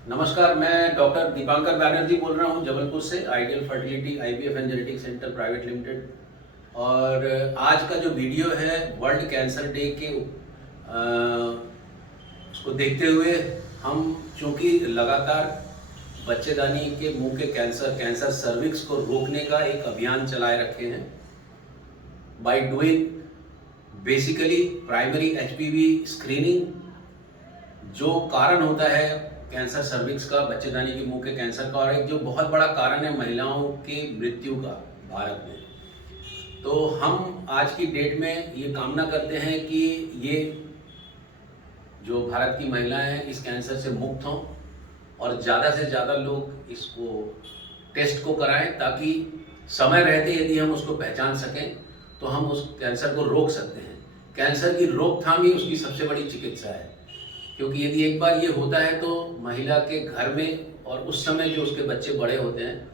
नमस्कार, मैं डॉक्टर दीपांकर बैनर्जी बोल रहा हूँ जबलपुर से, ideal fertility IVF and genetic centre private limited. और आज का जो वीडियो है वर्ल्ड कैंसर डे के उसको देखते हुए हम चूँकि लगातार बच्चेदानी के मुंह के कैंसर सर्विक्स को रोकने का एक अभियान चलाए रखे हैं by doing basically primary HPV screening. जो कारण होता है कैंसर सर्विक्स का, बच्चेदानी के मुंह के कैंसर का, और एक जो बहुत बड़ा कारण है महिलाओं की मृत्यु का भारत में। तो हम आज की डेट में ये कामना करते हैं कि ये जो भारत की महिलाएं हैं इस कैंसर से मुक्त हों और ज़्यादा से ज़्यादा लोग इसको टेस्ट को कराएं, ताकि समय रहते यदि हम उसको पहचान सकें तो हम उस कैंसर को रोक सकते हैं। कैंसर की रोकथाम ही उसकी सबसे बड़ी चिकित्सा है, क्योंकि यदि एक बार ये होता है तो महिला के घर में और उस समय जो उसके बच्चे बड़े होते हैं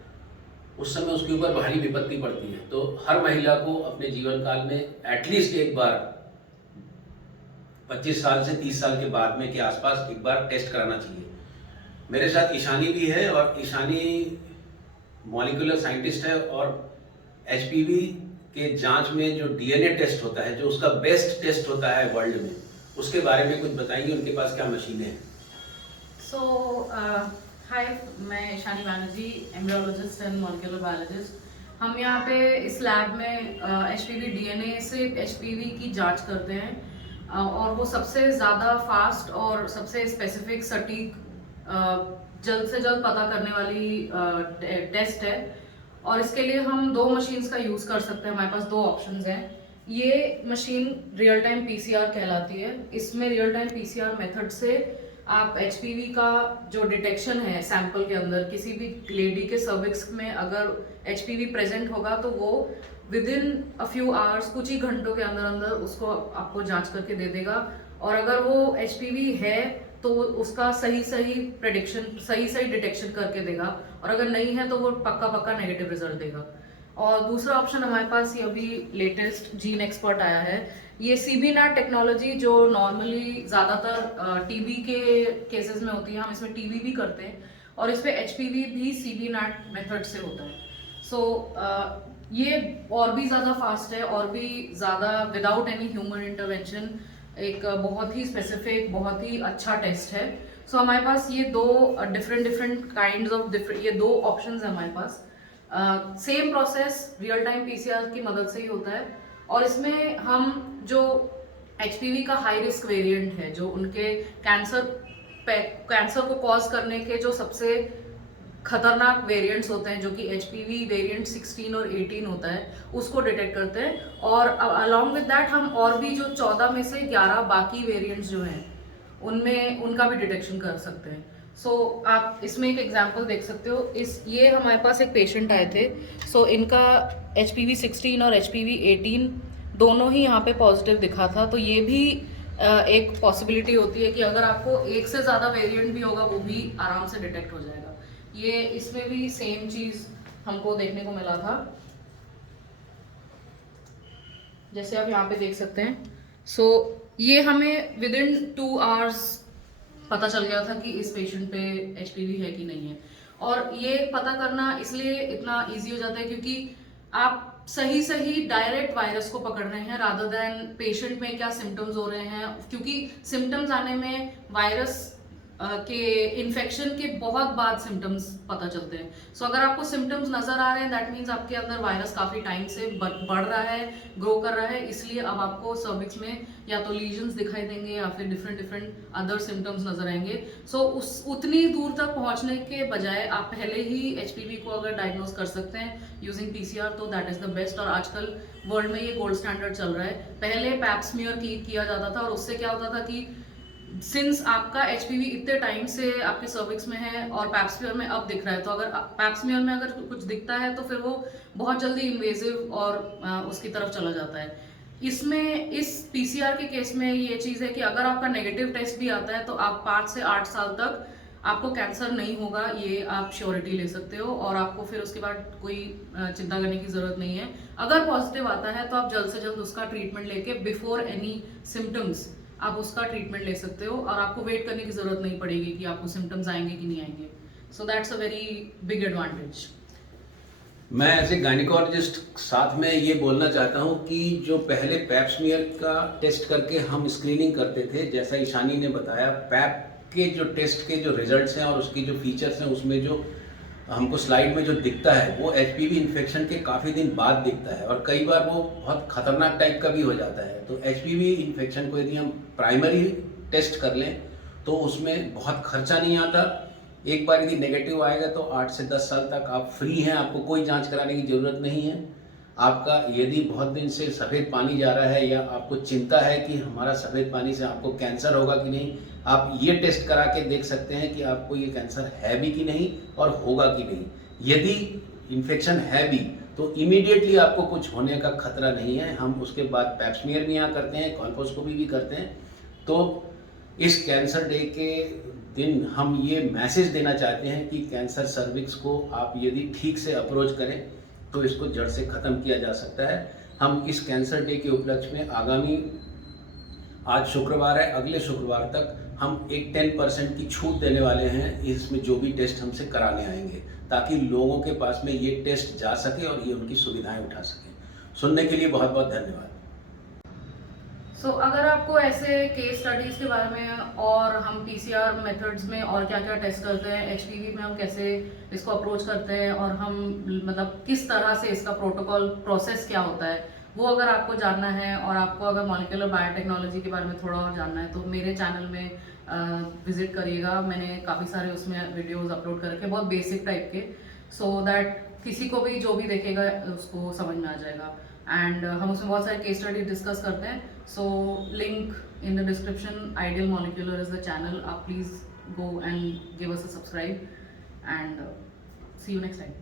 उस समय उसके ऊपर भारी विपत्ति पड़ती है। तो हर महिला को अपने जीवन काल में एटलीस्ट एक बार 25 साल से 30 साल के बाद में के आसपास एक बार टेस्ट कराना चाहिए। मेरे साथ ईशानी भी है, और ईशानी मॉलिक्यूलर साइंटिस्ट है, और एचपीवी के जांच में जो डीएनए टेस्ट होता है, जो उसका बेस्ट टेस्ट होता है वर्ल्ड में, उसके बारे में कुछ बताइए। उनके पास क्या मशीनें हैं? हाय, मैं Ishani Banerjee, embryologist and molecular biologist. हम यहाँ पे इस लैब में एचपीवी डीएनए से एचपीवी की जांच करते हैं, और वो सबसे ज़्यादा फास्ट और सबसे स्पेसिफिक सटीक जल्द से जल्द पता करने वाली टेस्ट है। और इसके लिए हम दो मशीन्स का यूज़ कर सकते हैं। हमारे पास दो ऑप्शंस हैं। ये मशीन रियल टाइम पीसीआर कहलाती है। इसमें रियल टाइम पीसीआर मेथड से आप एचपीवी का जो डिटेक्शन है सैंपल के अंदर, किसी भी लेडी के सर्विक्स में अगर एचपीवी प्रेजेंट होगा तो वो with in a few hours, कुछ ही घंटों के अंदर अंदर उसको आपको जांच करके दे देगा। और अगर वो एचपीवी है तो उसका सही प्रेडिक्शन, सही डिटेक्शन करके देगा, और अगर नहीं है तो वो पक्का नेगेटिव रिजल्ट देगा। और दूसरा ऑप्शन हमारे पास ये अभी लेटेस्ट जीन एक्सपर्ट आया है। ये सीबी नैट टेक्नोलॉजी जो नॉर्मली ज़्यादातर टीबी के केसेस में होती है, हम इसमें टीबी भी करते हैं, और इस पर एचपीवी भी सीबी नैट मेथड से होता है। ये और भी ज़्यादा फास्ट है, और भी ज़्यादा विदाउट एनी ह्यूमन इंटरवेंशन, एक बहुत ही स्पेसिफिक, बहुत ही अच्छा टेस्ट है। हमारे पास ये दो डिफरेंट काइंड्स ऑफ ये दो ऑप्शंस हैं हमारे पास। Same process real time PCR की मदद से ही होता है, और इसमें हम जो एचपीवी का हाई रिस्क वेरिएंट है, जो उनके कैंसर को कॉज करने के जो सबसे खतरनाक वेरिएंट्स होते हैं, जो कि एचपीवी वेरिएंट 16 और 18 होता है, उसको डिटेक्ट करते हैं। और अलॉन्ग विद दैट हम और भी जो 14 में से 11 बाकी वेरिएंट्स जो हैं उनमें उनका भी डिटेक्शन कर सकते हैं। आप इसमें एक एग्जांपल देख सकते हो। ये हमारे पास एक पेशेंट आए थे। इनका एचपीवी 16 और एचपीवी 18 दोनों ही यहाँ पे पॉजिटिव दिखा था। तो ये भी एक पॉसिबिलिटी होती है कि अगर आपको एक से ज़्यादा वेरिएंट भी होगा वो भी आराम से डिटेक्ट हो जाएगा। ये इसमें भी सेम चीज़ हमको देखने को मिला था, जैसे आप यहाँ पे देख सकते हैं। ये हमें विद इन 2 आवर्स पता चल गया था कि इस पेशेंट पे एचपीवी है कि नहीं है। और ये पता करना इसलिए इतना इजी हो जाता है क्योंकि आप सही डायरेक्ट वायरस को पकड़ रहे हैं, रादर देन पेशेंट में क्या सिम्टम्स हो रहे हैं, क्योंकि सिम्टम्स आने में वायरस के इन्फेक्शन के बहुत बाद सिम्टम्स पता चलते हैं। अगर आपको सिम्टम्स नजर आ रहे हैं, दैट मीन्स आपके अंदर वायरस काफी टाइम से बढ़ रहा है, ग्रो कर रहा है। इसलिए अब आपको सर्विक्स में या तो लीजन्स दिखाई देंगे या फिर डिफरेंट अदर सिम्टम्स नजर आएंगे। उतनी दूर तक पहुंचने के बजाय आप पहले ही एचपीवी को अगर डायग्नोज कर सकते हैं यूजिंग पीसीआर, तो दैट इज द बेस्ट। और आजकल वर्ल्ड में ये गोल्ड स्टैंडर्ड चल रहा है। पहले पैप स्मीयर किया जाता था, और उससे क्या होता था कि सिंस आपका एचपीवी इतने टाइम से आपके सर्विक्स में है और पैप्समियर में अब दिख रहा है, तो अगर पैप्समियर में अगर कुछ दिखता है तो फिर वो बहुत जल्दी इन्वेजिव और उसकी तरफ चला जाता है। इसमें इस पीसीआर के केस में ये चीज़ है कि अगर आपका नेगेटिव टेस्ट भी आता है तो आप 5 से 8 साल तक आपको कैंसर नहीं होगा, ये आप श्योरिटी ले सकते हो, और आपको फिर उसके बाद कोई चिंता करने की ज़रूरत नहीं है। अगर पॉजिटिव आता है तो आप जल्द से जल्द उसका ट्रीटमेंट लेके बिफोर एनी सिम्टम्स आप उसका ट्रीटमेंट ले सकते हो और आपको वेट करने की ज़रूरत नहीं पड़ेगी कि आपको सिम्टम्स आएंगे कि नहीं आएंगे. So that's a very big advantage. मैं एज ए गायनिकोलॉजिस्ट साथ में ये बोलना चाहता हूँ कि जो पहले पैप स्मीयर का टेस्ट करके हम स्क्रीनिंग करते थे, जैसा ईशानी ने बताया, पैप के जो टेस्ट के जो रिजल्ट्स हैं और उसकी जो फीचर्स हैं, उसमें जो हमको स्लाइड में जो दिखता है वो एचपीवी इन्फेक्शन के काफ़ी दिन बाद दिखता है और कई बार वो बहुत खतरनाक टाइप का भी हो जाता है. तो एचपीवी इन्फेक्शन को यदि हम प्राइमरी टेस्ट कर लें तो उसमें बहुत खर्चा नहीं आता. एक बार यदि नेगेटिव आएगा तो 8 से 10 साल तक आप फ्री हैं, आपको कोई जांच कराने की ज़रूरत नहीं है. आपका यदि बहुत दिन से सफ़ेद पानी जा रहा है या आपको चिंता है कि हमारा सफ़ेद पानी से आपको कैंसर होगा कि नहीं, आप ये टेस्ट करा के देख सकते हैं कि आपको ये कैंसर है भी कि नहीं और होगा कि नहीं. यदि इन्फेक्शन है भी तो इमीडिएटली आपको कुछ होने का खतरा नहीं है. हम उसके बाद पैप स्मीयर भी यहाँ करते हैं, कॉल्पोस्कोपी भी करते हैं. तो इस कैंसर डे के दिन हम ये मैसेज देना चाहते हैं कि कैंसर सर्विक्स को आप यदि ठीक से अप्रोच करें तो इसको जड़ से ख़त्म किया जा सकता है. हम इस कैंसर डे के उपलक्ष्य में आगामी, आज शुक्रवार है, अगले शुक्रवार तक हम एक 10% की छूट देने वाले हैं इसमें जो भी टेस्ट हमसे कराने आएंगे, ताकि लोगों के पास में ये टेस्ट जा सके और ये उनकी सुविधाएं उठा सकें. सुनने के लिए बहुत बहुत धन्यवाद. सो अगर आपको ऐसे केस स्टडीज़ के बारे में और हम पीसीआर मेथड्स में और क्या क्या टेस्ट करते हैं, एचपीवी में हम कैसे इसको अप्रोच करते हैं और हम मतलब किस तरह से इसका प्रोटोकॉल प्रोसेस क्या होता है, वो अगर आपको जानना है और आपको अगर मॉलिक्यूलर बायोटेक्नोलॉजी के बारे में थोड़ा और जानना है तो मेरे चैनल में विजिट करिएगा. मैंने काफ़ी सारे उसमें वीडियोज़ अपलोड कर रखे, बहुत बेसिक टाइप के, सो दैट किसी को भी जो भी देखेगा उसको समझ में आ जाएगा. एंड हम उसमें बहुत सारे केस स्टडी डिस्कस करते हैं. So link in the description. Ideal molecular is the channel. आप please go and give us a subscribe and see you next time.